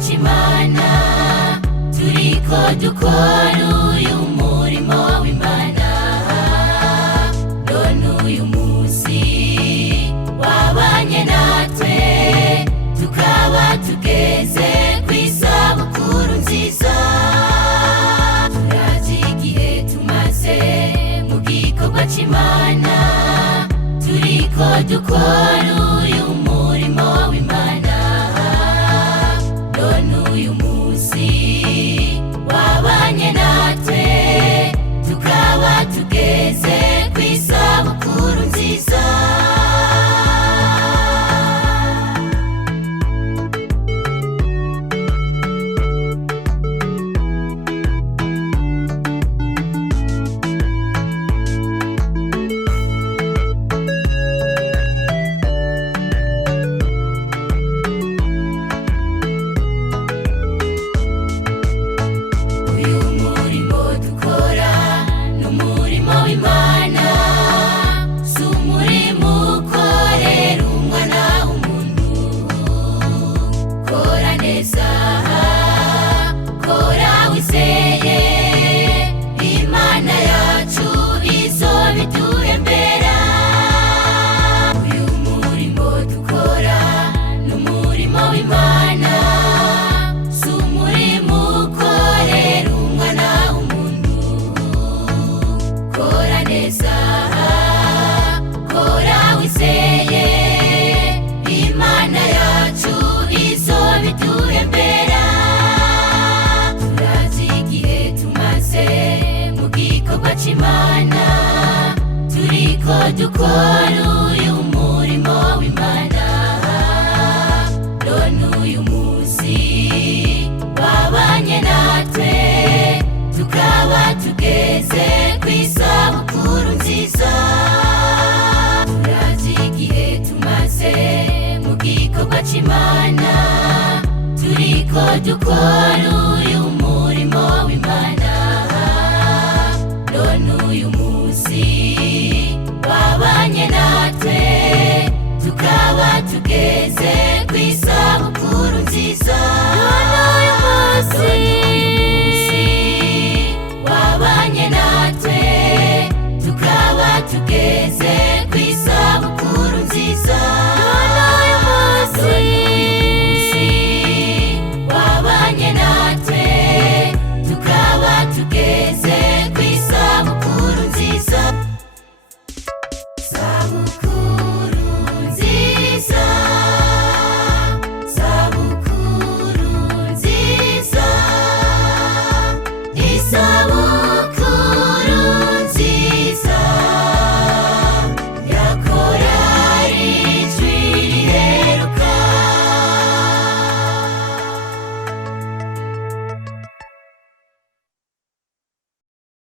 c'Imana turiko dukora uyu murimo w'Imana. None uyu munsi wabanye natwe tukaba tugeze kw'isabukuru nziza. Turazi igihe tumaze mu gikorwa c'Imana turiko dukora uyu murimo w'Imana. None uyu munsi wabanye natwe tukaba tugeze kw'isabukuru nziza. c'Imana turiko dukora uyu murimo w'Imana. None uyu munsi wabanye natwe tukaba tugeze kw'isabukuru nziza. Turazi igihe tumaze mu gikorwa c'Imana turiko dukora uyu murimo w'Imana. None uyu munsi wabanye natwe tukaba tugeze